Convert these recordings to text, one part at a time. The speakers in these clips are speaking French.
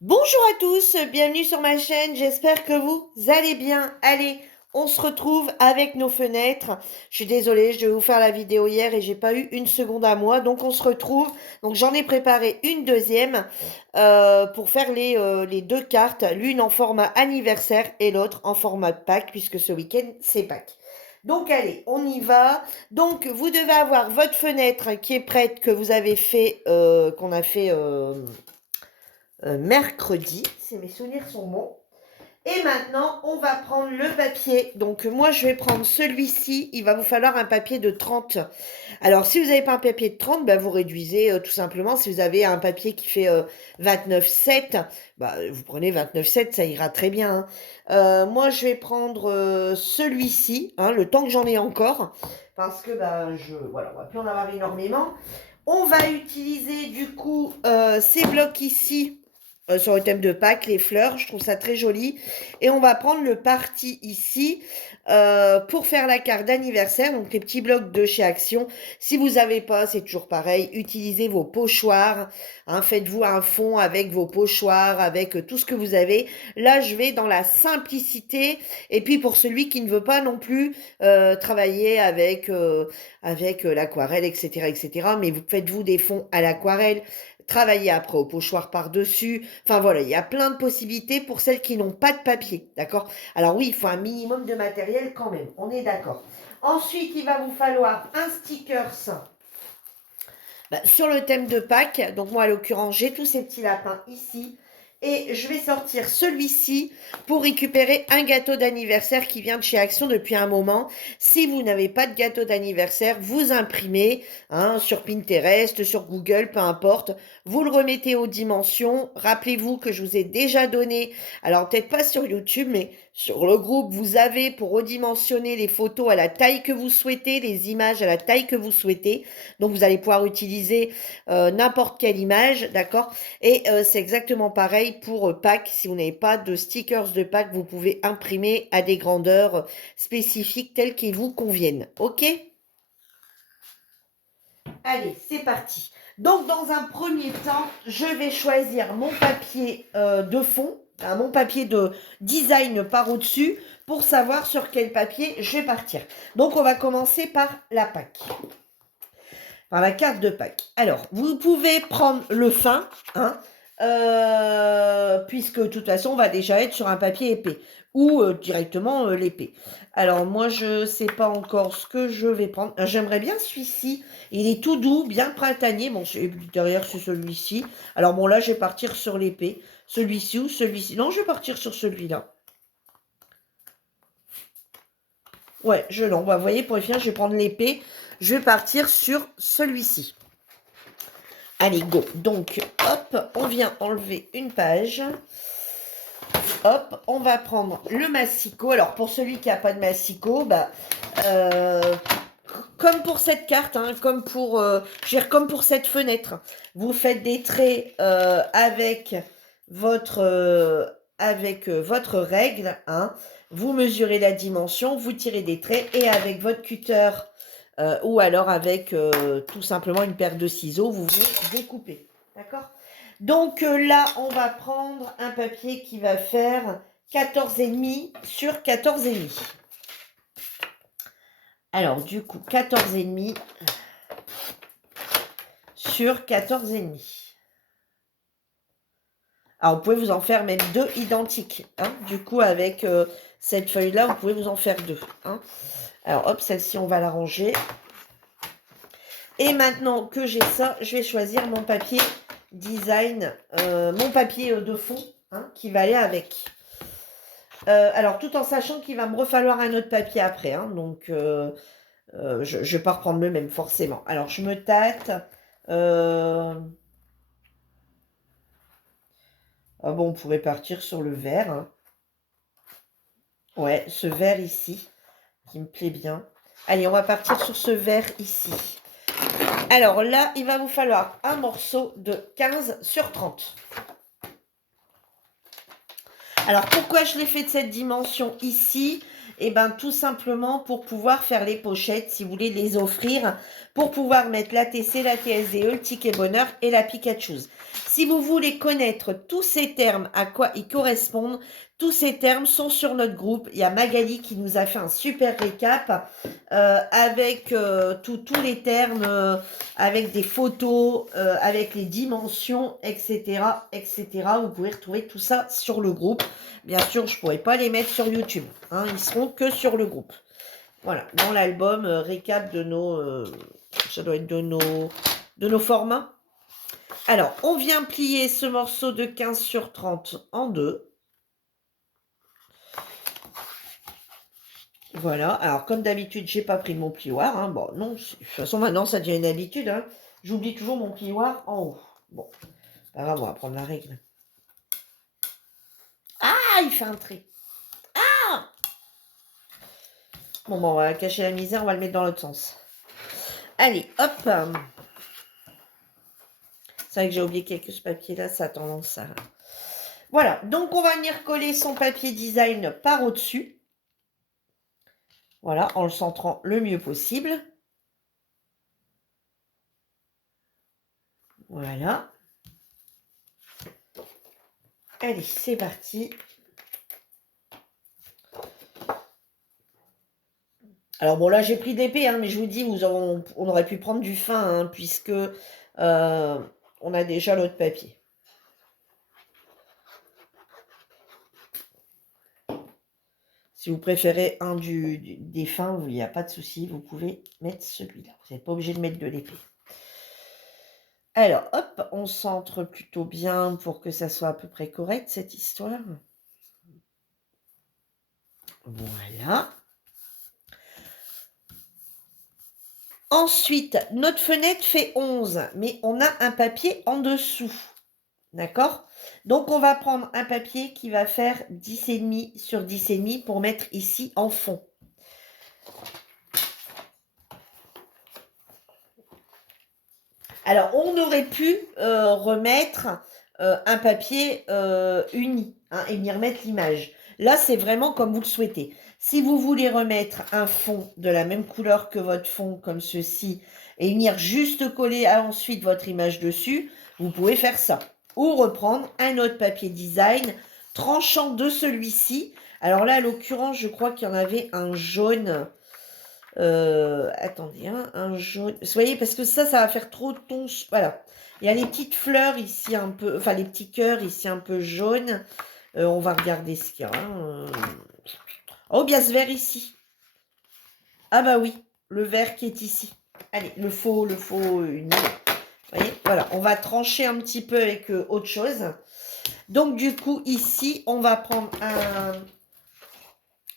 Bonjour à tous, bienvenue sur ma chaîne, j'espère que vous allez bien. Allez, on se retrouve avec nos fenêtres. Je suis désolée, je devais vous faire la vidéo hier et j'ai pas eu une seconde à moi, donc on se retrouve. Donc j'en ai préparé une deuxième pour faire les deux cartes, l'une en format anniversaire et l'autre en format Pâques, puisque ce week-end c'est Pâques. Donc allez, on y va. Donc vous devez avoir votre fenêtre qui est prête, que vous avez fait, qu'on a fait mercredi, si mes souvenirs sont bons. Et maintenant, on va prendre le papier. Donc, moi, je vais prendre celui-ci. Il va vous falloir un papier de 30. Alors, si vous n'avez pas un papier de 30, bah, vous réduisez tout simplement. Si vous avez un papier qui fait 29,7, bah, vous prenez 29,7, ça ira très bien, hein. Moi, je vais prendre celui-ci, hein, le temps que j'en ai encore. Parce que, bah, voilà, on va plus en avoir énormément. On va utiliser, du coup, ces blocs ici sur le thème de Pâques, les fleurs, je trouve ça très joli. Et on va prendre le parti ici pour faire la carte d'anniversaire, donc les petits blocs de chez Action. Si vous n'avez pas, c'est toujours pareil, utilisez vos pochoirs, hein, faites-vous un fond avec vos pochoirs, avec tout ce que vous avez. Là, je vais dans la simplicité, et puis pour celui qui ne veut pas non plus travailler avec l'aquarelle, etc., etc., mais vous faites-vous des fonds à l'aquarelle, travailler après au pochoir par-dessus. Enfin voilà, il y a plein de possibilités pour celles qui n'ont pas de papier, d'accord? Alors oui, il faut un minimum de matériel quand même, on est d'accord. Ensuite, il va vous falloir un stickers sur le thème de Pâques. Donc moi, à l'occurrence, j'ai tous ces petits lapins ici. Et je vais sortir celui-ci pour récupérer un gâteau d'anniversaire qui vient de chez Action depuis un moment. Si vous n'avez pas de gâteau d'anniversaire, vous imprimez sur Pinterest, sur Google, peu importe. Vous le remettez aux dimensions. Rappelez-vous que je vous ai déjà donné, alors peut-être pas sur YouTube, mais sur le groupe, vous avez pour redimensionner les photos à la taille que vous souhaitez, les images à la taille que vous souhaitez. Donc vous allez pouvoir utiliser n'importe quelle image, d'accord? Et c'est exactement pareil pour Pâques. Si vous n'avez pas de stickers de Pâques, vous pouvez imprimer à des grandeurs spécifiques telles qu'ils vous conviennent. Ok? Allez, c'est parti. Donc dans un premier temps, je vais choisir mon papier de fond, mon papier de design par au-dessus, pour savoir sur quel papier je vais partir. Donc on va commencer par la Pâques. Par la carte de Pâques. Alors, vous pouvez prendre le fin, hein, puisque de toute façon, on va déjà être sur un papier épais, ou directement l'épais. Alors, moi, je ne sais pas encore ce que je vais prendre. J'aimerais bien celui-ci. Il est tout doux, bien printanier. Bon, derrière, c'est celui-ci. Alors, bon, là, je vais partir sur l'épais. Celui-ci ou celui-ci. Non, je vais partir sur celui-là. Ouais, non. Bah, vous voyez, pour finir, je vais prendre l'épais. Je vais partir sur celui-ci. Allez, go. Donc, hop, on vient enlever une page. Hop, on va prendre le massicot. Alors, pour celui qui n'a pas de massicot, bah, comme pour cette carte, hein, comme pour cette fenêtre, vous faites des traits avec votre règle. Hein. Vous mesurez la dimension, vous tirez des traits et avec votre cutter ou alors avec tout simplement une paire de ciseaux, vous venez découper. D'accord? Donc là, on va prendre un papier qui va faire 14,5 sur 14,5. Alors du coup, 14,5 sur 14,5. Alors vous pouvez vous en faire même deux identiques. Hein. Du coup, avec cette feuille-là, vous pouvez vous en faire deux. Hein. Alors hop, celle-ci, on va la ranger. Et maintenant que j'ai ça, je vais choisir mon papier design, mon papier de fond qui va aller avec. Alors, tout en sachant qu'il va me refalloir un autre papier après. Donc, je ne vais pas reprendre le même forcément. Alors, je me tâte. Ah bon, on pourrait partir sur le vert. Ouais, ce vert ici, qui me plaît bien. Allez, on va partir sur ce vert ici. Alors là, il va vous falloir un morceau de 15 sur 30. Alors, pourquoi je l'ai fait de cette dimension ici? Et ben tout simplement pour pouvoir faire les pochettes, si vous voulez les offrir, pour pouvoir mettre la TC, la TSDE, le ticket bonheur et la Pikachu. Si vous voulez connaître tous ces termes, à quoi ils correspondent, tous ces termes sont sur notre groupe. Il y a Magali qui nous a fait un super récap avec tous les termes, avec des photos, avec les dimensions, etc., etc. Vous pouvez retrouver tout ça sur le groupe. Bien sûr, je ne pourrais pas les mettre sur YouTube. Hein, ils seront que sur le groupe. Voilà, dans l'album récap de nos... ça doit être de nos formats. Alors, on vient plier ce morceau de 15 sur 30 en deux. Voilà, alors comme d'habitude, j'ai pas pris mon plioir. Hein. Bon, non, de toute façon, maintenant, ça devient une habitude. Hein. J'oublie toujours mon plioir en haut. Bon, pas grave, on va prendre la règle. Ah, il fait un trait. Ah! Bon, on va cacher la misère, on va le mettre dans l'autre sens. Allez, hop. C'est vrai que j'ai oublié que ce papier-là, ça a tendance à... Voilà, donc on va venir coller son papier design par au-dessus. Voilà, en le centrant le mieux possible. Voilà. Allez, c'est parti. Alors bon, là, j'ai pris d'épais, hein, mais je vous dis, on aurait pu prendre du fin, hein, puisque on a déjà l'autre papier. Si vous préférez un des fins, il n'y a pas de souci, vous pouvez mettre celui-là. Vous n'êtes pas obligé de mettre de l'épais. Alors, hop, on centre plutôt bien pour que ça soit à peu près correct, cette histoire. Voilà. Ensuite, notre fenêtre fait 11, mais on a un papier en dessous. D'accord? Donc, on va prendre un papier qui va faire 10,5 sur 10,5 pour mettre ici en fond. Alors, on aurait pu remettre un papier uni hein, et venir mettre l'image. Là, c'est vraiment comme vous le souhaitez. Si vous voulez remettre un fond de la même couleur que votre fond, comme ceci, et venir juste coller ensuite votre image dessus, vous pouvez faire ça. Ou reprendre un autre papier design tranchant de celui-ci. Alors là, à l'occurrence, je crois qu'il y en avait un jaune. Attendez, hein, un jaune. Vous voyez, parce que ça va faire trop de ton. Voilà. Il y a les petites fleurs ici un peu, enfin les petits cœurs ici un peu jaunes. On va regarder ce qu'il y a. Hein. Oh, bien ce vert ici. Ah bah oui, le vert qui est ici. Allez, le faux uni. Vous voyez, voilà, on va trancher un petit peu avec autre chose. Donc du coup, ici, on va prendre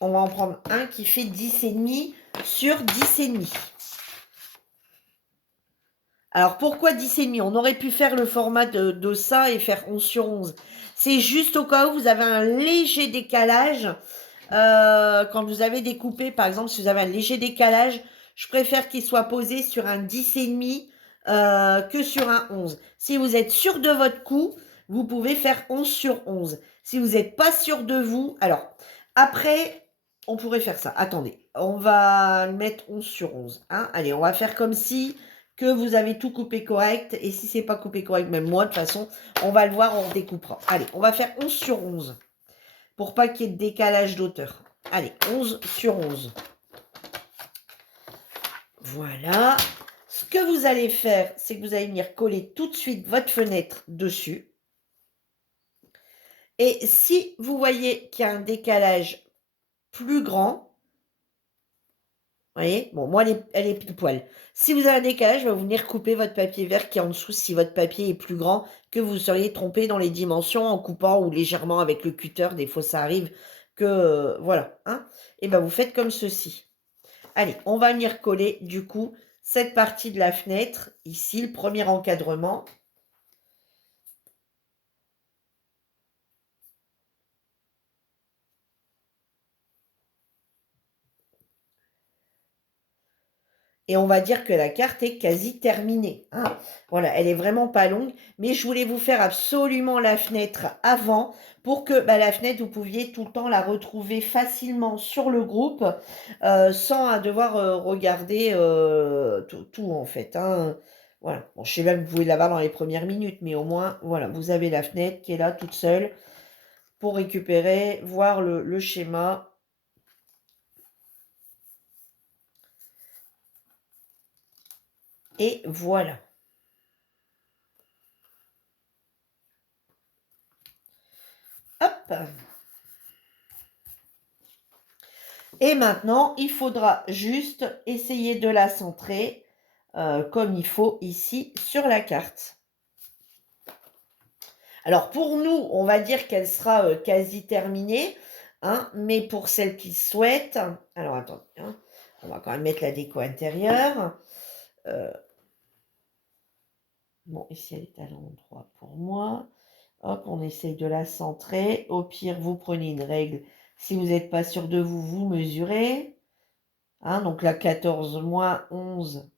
on va en prendre un qui fait 10,5 sur 10,5. Alors, pourquoi 10,5? On aurait pu faire le format de ça et faire 11 sur 11. C'est juste au cas où vous avez un léger décalage. Quand vous avez découpé, par exemple, si vous avez un léger décalage, je préfère qu'il soit posé sur un 10,5 que sur un 11. Si vous êtes sûr de votre coup, vous pouvez faire 11 sur 11. Si vous n'êtes pas sûr de vous, alors, après, on pourrait faire ça. Attendez, on va mettre 11 sur 11. Hein. Allez, on va faire comme si que vous avez tout coupé correct. Et si c'est pas coupé correct, même moi, de toute façon, on va le voir, on découpera. Allez, on va faire 11 sur 11. Pour pas qu'il y ait de décalage d'auteur. Allez, 11 sur 11. Voilà. Ce que vous allez faire, c'est que vous allez venir coller tout de suite votre fenêtre dessus. Et si vous voyez qu'il y a un décalage plus grand, vous voyez, bon, moi, elle est pile poil. Si vous avez un décalage, vous venir couper votre papier vert qui est en dessous si votre papier est plus grand que vous seriez trompé dans les dimensions en coupant ou légèrement avec le cutter. Des fois, ça arrive que, voilà. Hein, et bien, vous faites comme ceci. Allez, on va venir coller, du coup, cette partie de la fenêtre. Ici, le premier encadrement. Et on va dire que la carte est quasi terminée. Hein. Voilà, elle est vraiment pas longue. Mais je voulais vous faire absolument la fenêtre avant pour que la fenêtre, vous pouviez tout le temps la retrouver facilement sur le groupe sans devoir regarder tout en fait. Hein. Voilà. Bon, je sais même que vous pouvez l'avoir dans les premières minutes, mais au moins, voilà, vous avez la fenêtre qui est là toute seule pour récupérer, voir le schéma. Et voilà. Hop. Et maintenant, il faudra juste essayer de la centrer comme il faut ici sur la carte. Alors pour nous, on va dire qu'elle sera quasi terminée, hein, mais pour celles qui souhaitent, alors attendez, hein, on va quand même mettre la déco intérieure. Bon, ici elle est à l'endroit pour moi. Hop, on essaye de la centrer. Au pire, vous prenez une règle. Si vous n'êtes pas sûr de vous, vous mesurez. Hein, donc la 14 moins 11.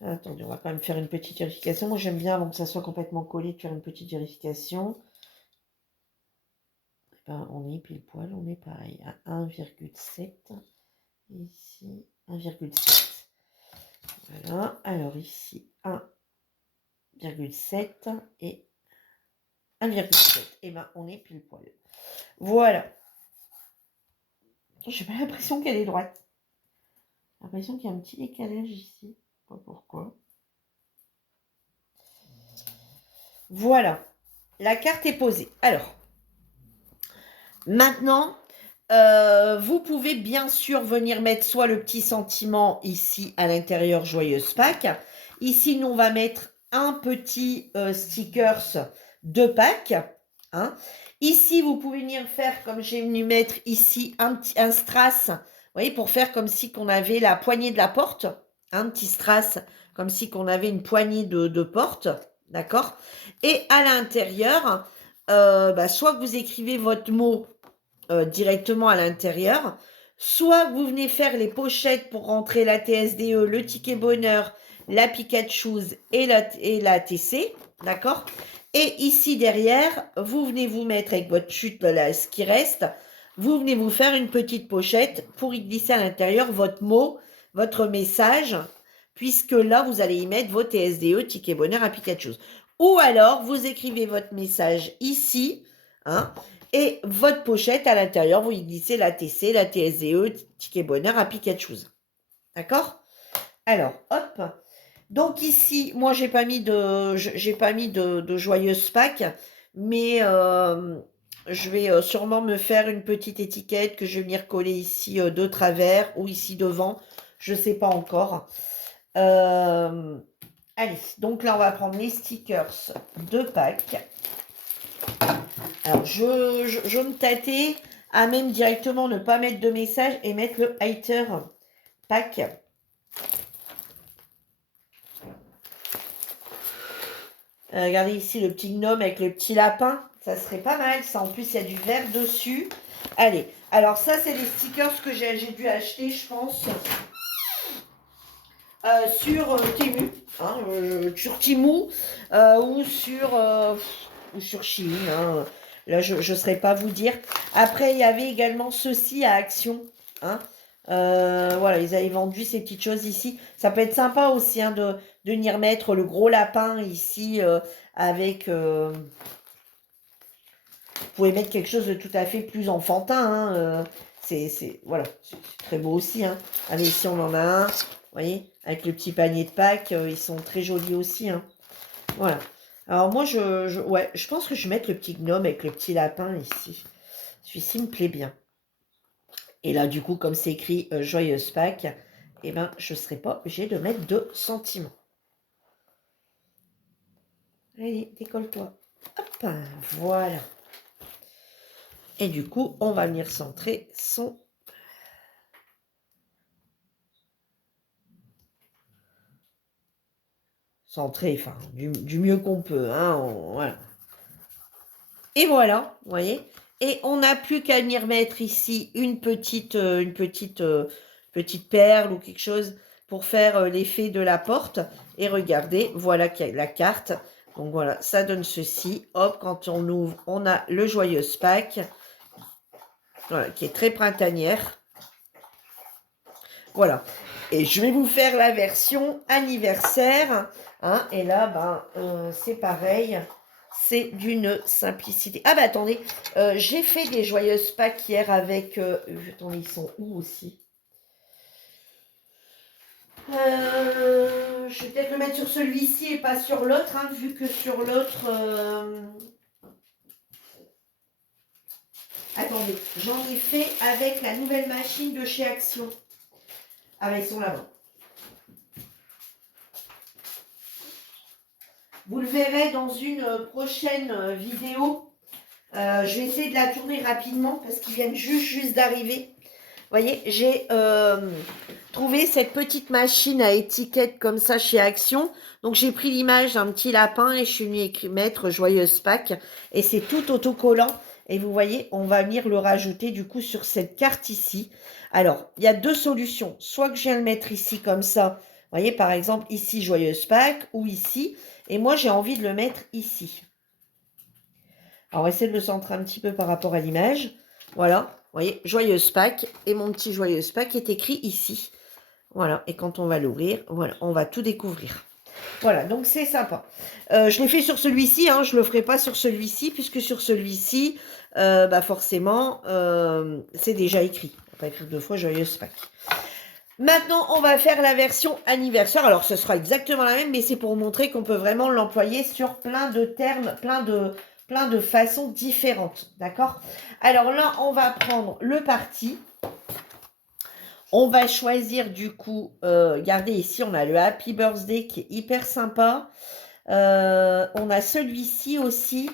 Attendez, on va quand même faire une petite vérification. Moi, j'aime bien, avant que ça soit complètement collé, de faire une petite vérification. Ben, on est pile poil, on est pareil. À 1,7. Ici, 1,7. Voilà. Alors ici, 1,7 et 1,7. Et ben, on est pile poil. Voilà. J'ai pas l'impression qu'elle est droite. J'ai l'impression qu'il y a un petit décalage ici. Je sais pas pourquoi. Voilà. La carte est posée. Alors, maintenant, vous pouvez bien sûr venir mettre soit le petit sentiment ici à l'intérieur Joyeuse Pâques. Ici, nous, on va mettre un petit stickers de Pâques. Hein. Ici, vous pouvez venir faire, comme j'ai venu mettre ici, un strass. Vous voyez, pour faire comme si qu'on avait la poignée de la porte. Un petit strass, comme si qu'on avait une poignée de porte. D'accord. Et à l'intérieur, soit que vous écrivez votre mot directement à l'intérieur, soit vous venez faire les pochettes pour rentrer la TSDE, le ticket bonheur, la Pikachu et la TC, d'accord. Et ici derrière, vous venez vous mettre avec votre chute, là, ce qui reste, vous venez vous faire une petite pochette pour y glisser à l'intérieur votre mot, votre message, puisque là, vous allez y mettre vos TSDE, ticket bonheur à Pikachu. Ou alors, vous écrivez votre message ici, hein, et votre pochette à l'intérieur, vous y glissez la TC, la TSDE, ticket bonheur à Pikachu. D'accord? Alors, hop. Donc ici, moi, j'ai pas mis de joyeuse Pâques, mais je vais sûrement me faire une petite étiquette que je vais venir coller ici de travers ou ici devant. Je sais pas encore. Allez, donc là, on va prendre les stickers de Pâques. Alors, je me tâtais à même directement ne pas mettre de message et mettre le hater pack. Regardez ici le petit gnome avec le petit lapin. Ça serait pas mal, ça. En plus, il y a du vert dessus. Allez, alors ça, c'est les stickers que j'ai dû acheter, je pense, sur Temu, hein, sur Temu ou sur Chine. Hein. Là, je ne saurais pas vous dire. Après, il y avait également ceci à Action. Hein. Voilà, ils avaient vendu ces petites choses ici. Ça peut être sympa aussi hein, de venir mettre le gros lapin ici avec... vous pouvez mettre quelque chose de tout à fait plus enfantin. Hein, voilà, c'est très beau aussi. Hein. Allez, ici, on en a un. Vous voyez, avec le petit panier de Pâques. Ils sont très jolis aussi. Hein. Voilà. Alors moi, je pense que je vais mettre le petit gnome avec le petit lapin ici. Celui-ci me plaît bien. Et là, du coup, comme c'est écrit Joyeuse Pâques, eh ben, je ne serai pas obligée de mettre de sentiments. Allez, décolle-toi. Hop, voilà. Et du coup, on va venir centrer son... Centrer, enfin, du mieux qu'on peut. Hein, voilà. Et voilà, vous voyez. Et on n'a plus qu'à venir mettre ici une petite perle ou quelque chose pour faire l'effet de la porte. Et regardez, voilà la carte. Donc voilà, ça donne ceci. Hop, quand on ouvre, on a le Joyeuse Pâques. Voilà, qui est très printanière. Voilà. Et je vais vous faire la version anniversaire. Hein, et là, c'est pareil. C'est d'une simplicité. Ah bah attendez, j'ai fait des Joyeuses Pâques hier avec... attendez, ils sont où aussi? Je vais peut-être le mettre sur celui-ci et pas sur l'autre, hein, vu que sur l'autre... Attendez, j'en ai fait avec la nouvelle machine de chez Action. Ah bah ils sont là-bas. Vous le verrez dans une prochaine vidéo. Je vais essayer de la tourner rapidement parce qu'ils viennent juste d'arriver. Vous voyez, j'ai trouvé cette petite machine à étiquette comme ça chez Action. Donc, j'ai pris l'image d'un petit lapin et je suis venue mettre Joyeuse Pâques. Et c'est tout autocollant. Et vous voyez, on va venir le rajouter du coup sur cette carte ici. Alors, il y a deux solutions. Soit que je viens le mettre ici comme ça. Vous voyez, par exemple, ici, Joyeuse Pâques ou ici. Et moi, j'ai envie de le mettre ici. Alors, on va essayer de le centrer un petit peu par rapport à l'image. Voilà, vous voyez, Joyeuse Pâques. Et mon petit Joyeuse Pâques est écrit ici. Voilà, et quand on va l'ouvrir, voilà, on va tout découvrir. Voilà, donc c'est sympa. Je l'ai fait sur celui-ci, hein, je ne le ferai pas sur celui-ci, puisque sur celui-ci, forcément, c'est déjà écrit. On va pas écrire deux fois Joyeuse Pâques. Maintenant, on va faire la version anniversaire. Alors, ce sera exactement la même, mais c'est pour montrer qu'on peut vraiment l'employer sur plein de termes, plein de façons différentes. D'accord? Alors là, on va prendre le parti. On va choisir du coup, regardez ici, on a le Happy Birthday qui est hyper sympa. On a celui-ci aussi.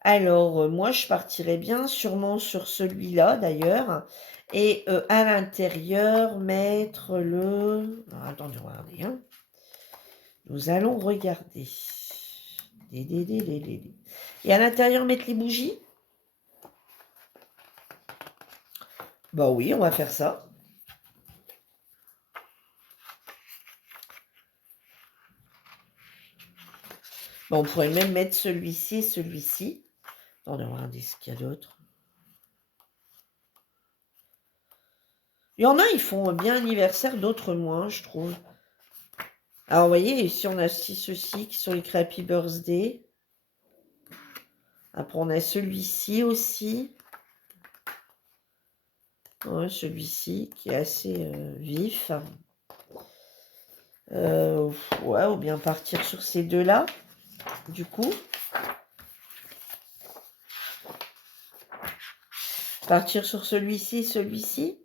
Alors, moi, je partirais bien sûrement sur celui-là, d'ailleurs. Et à l'intérieur, mettre le... Alors, attendez, regardez. Hein. Nous allons regarder. Et à l'intérieur, mettre les bougies. Bah oui, on va faire ça. Bon, on pourrait même mettre celui-ci et celui-ci. Attendez, regardez ce qu'il y a d'autre. Il y en a, ils font bien anniversaire, d'autres moins, je trouve. Alors, vous voyez, ici, on a ceux-ci qui sont écrits Happy Birthday. Après, on a celui-ci aussi. Ouais, celui-ci qui est assez vif. Ouais, ou bien partir sur ces deux-là, du coup. Partir sur celui-ci, celui-ci.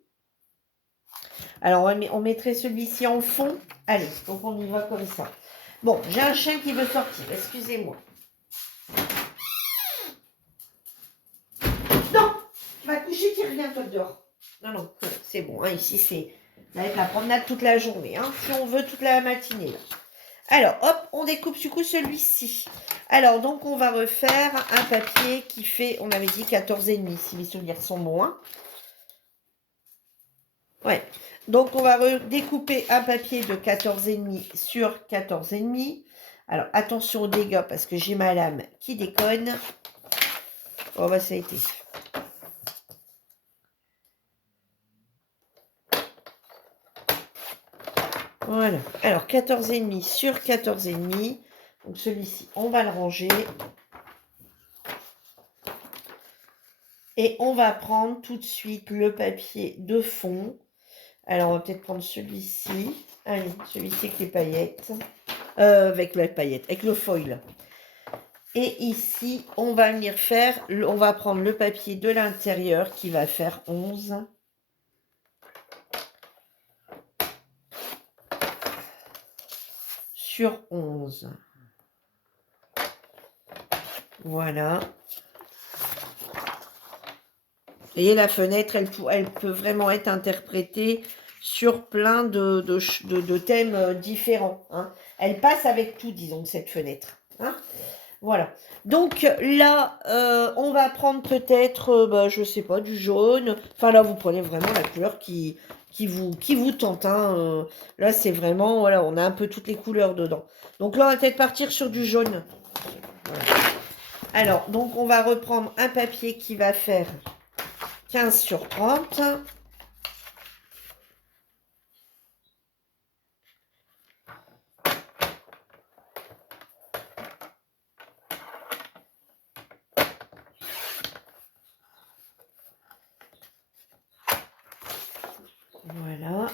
Alors, on mettrait celui-ci en fond. Allez, donc on y va comme ça. Bon, j'ai un chien qui veut sortir, excusez-moi. Non, tu vas te coucher, tu reviens toi dehors. Non, c'est bon, hein, ici c'est... Ça va être la promenade toute la journée, hein, si on veut toute la matinée. Là. Alors, hop, on découpe du coup celui-ci. Alors, donc on va refaire un papier qui fait, on avait dit 14,5, si mes souvenirs sont bons. Hein. Ouais, donc on va découper un papier de 14,5 sur 14,5. Alors, attention aux dégâts parce que j'ai ma lame qui déconne. Oh, bah ça a été... Voilà, alors 14,5 sur 14,5. Donc celui-ci, on va le ranger. Et on va prendre tout de suite le papier de fond. Alors on va peut-être prendre celui-ci. Allez, celui-ci avec les paillettes. Avec la paillette, avec le foil. Et ici, on va venir faire, on va prendre le papier de l'intérieur qui va faire 11. Sur 11. Voilà. Et la fenêtre, elle peut vraiment être interprétée sur plein de thèmes différents. Hein. Elle passe avec tout, disons, cette fenêtre. Hein. Voilà. Donc là, on va prendre peut-être, je sais pas, du jaune. Enfin là, vous prenez vraiment la couleur qui vous tente. Hein. Là, c'est vraiment, voilà, on a un peu toutes les couleurs dedans. Donc là, on va peut-être partir sur du jaune. Voilà. Alors, donc on va reprendre un papier qui va faire 15 sur 30. Voilà.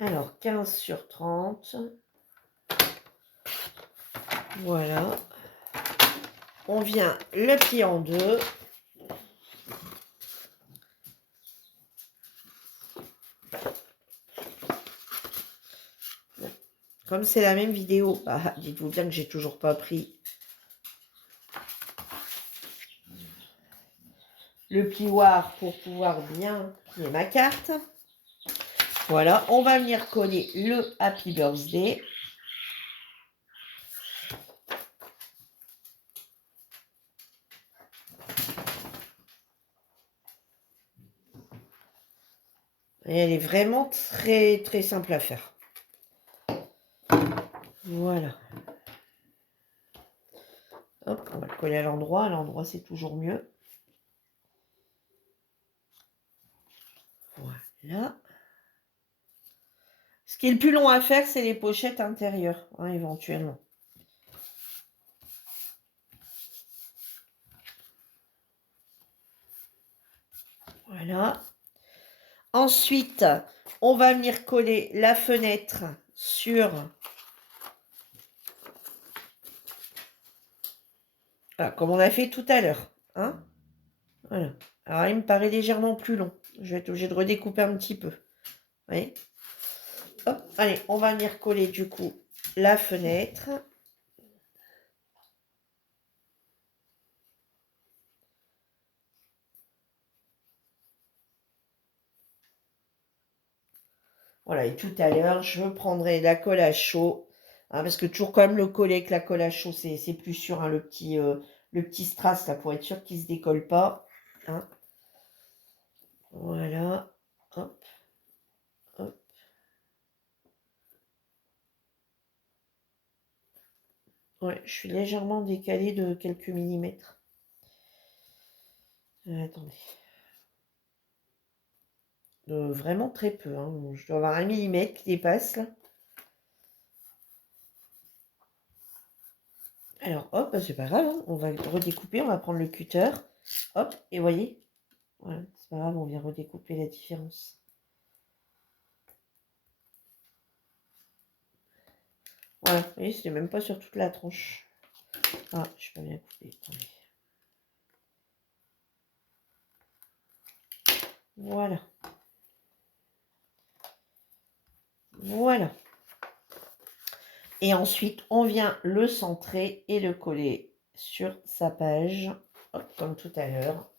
Alors, 15 sur 30. Voilà. On vient le plier en deux. Comme c'est la même vidéo, dites-vous bien que j'ai toujours pas pris le plioir pour pouvoir bien plier ma carte. Voilà, on va venir coller le Happy Birthday. Et elle est vraiment très très simple à faire. Voilà. Hop, on va le coller à l'endroit. À l'endroit, c'est toujours mieux. Voilà. Ce qui est le plus long à faire, c'est les pochettes intérieures, hein, éventuellement. Voilà. Ensuite, on va venir coller la fenêtre sur... Voilà, comme on a fait tout à l'heure. Hein, voilà. Alors, il me paraît légèrement plus long. Je vais être obligée de redécouper un petit peu. Vous voyez ? Hop, allez, on va venir coller du coup la fenêtre. Voilà, et tout à l'heure, je prendrai la colle à chaud. Hein, parce que toujours quand même le coller avec la colle à chaud, c'est plus sûr. Hein, le petit strass, là, pour être sûr qu'il ne se décolle pas. Hein. Voilà. Hop. Hop. Ouais, je suis légèrement décalée de quelques millimètres. Attendez. Vraiment très peu. Hein. Je dois avoir 1 millimètre qui dépasse là. Alors hop, c'est pas grave, hein. On va redécouper, on va prendre le cutter. Hop, et voyez, voilà, c'est pas grave, on vient redécouper la différence. Voilà, vous voyez, c'est même pas sur toute la tranche. Ah, je peux bien couper. Attendez. Voilà. Voilà. Et ensuite, on vient le centrer et le coller sur sa page, hop, comme tout à l'heure.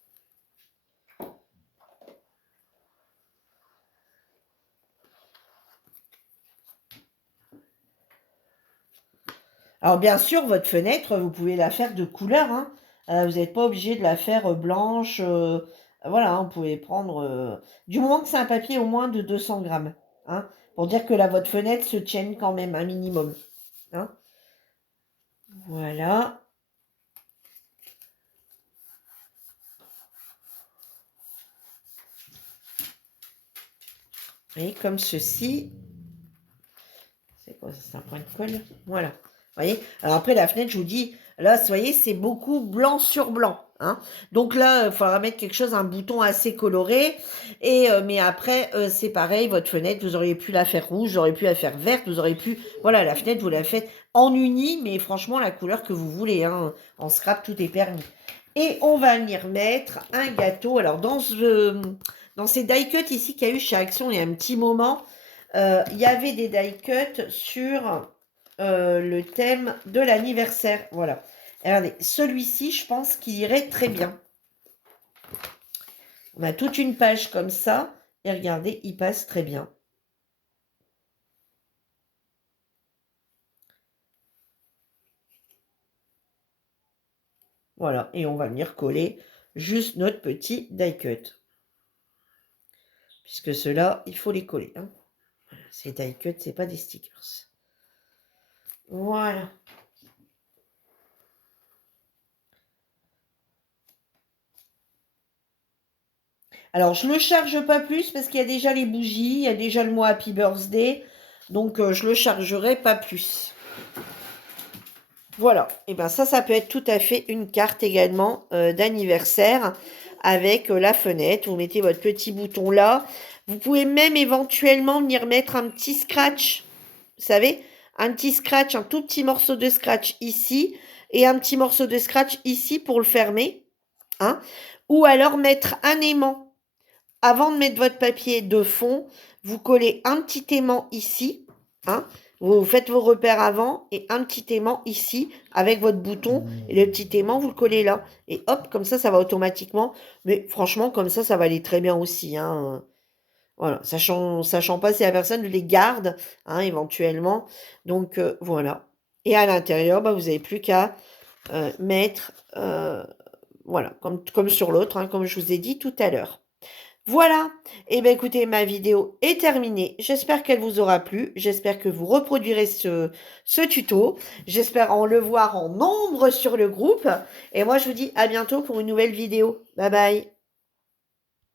Alors bien sûr, votre fenêtre, vous pouvez la faire de couleur. Hein. Vous n'êtes pas obligé de la faire blanche. Voilà, hein, vous pouvez prendre... du moment que c'est un papier au moins de 200 grammes. Hein, pour dire que là, votre fenêtre se tienne quand même un minimum. Hein. Voilà. Et comme ceci. C'est quoi ça? C'est un point de colle. Voilà. Vous voyez? Alors après, la fenêtre, je vous dis, là, vous voyez, c'est beaucoup blanc sur blanc. Hein. Donc là, il faudra mettre quelque chose, un bouton assez coloré. Et, mais après, c'est pareil, votre fenêtre, vous auriez pu la faire rouge, vous auriez pu la faire verte, vous auriez pu... Voilà, la fenêtre, vous la faites en uni, mais franchement, la couleur que vous voulez. Hein. En scrap, tout est permis. Et on va venir mettre un gâteau. Alors, dans ces die cuts ici qu'il y a eu chez Action il y a un petit moment, il y avait des die cuts sur le thème de l'anniversaire. Voilà. Regardez, celui-ci, je pense qu'il irait très bien. On a toute une page comme ça. Et regardez, il passe très bien. Voilà, et on va venir coller juste notre petit die cut. Puisque ceux-là, il faut les coller. Hein. Ces die cut, c'est pas des stickers. Voilà. Alors, je ne le charge pas plus parce qu'il y a déjà les bougies, il y a déjà le mot Happy Birthday. Donc, je le chargerai pas plus. Voilà. Et bien ça peut être tout à fait une carte également d'anniversaire avec la fenêtre. Vous mettez votre petit bouton là. Vous pouvez même éventuellement venir mettre un petit scratch. Vous savez, un petit scratch, un tout petit morceau de scratch ici et un petit morceau de scratch ici pour le fermer. Hein. Ou alors mettre un aimant. Avant de mettre votre papier de fond, vous collez un petit aimant ici. Hein. Vous faites vos repères avant et un petit aimant ici avec votre bouton. Et le petit aimant, vous le collez là. Et hop, comme ça va automatiquement. Mais franchement, comme ça va aller très bien aussi. Hein. Voilà, sachant pas si la personne les garde, hein, éventuellement. Donc, voilà. Et à l'intérieur, vous n'avez plus qu'à mettre, voilà, comme sur l'autre, hein, comme je vous ai dit tout à l'heure. Voilà, et bien écoutez, ma vidéo est terminée. J'espère qu'elle vous aura plu. J'espère que vous reproduirez ce tuto. J'espère en le voir en nombre sur le groupe. Et moi, je vous dis à bientôt pour une nouvelle vidéo. Bye bye.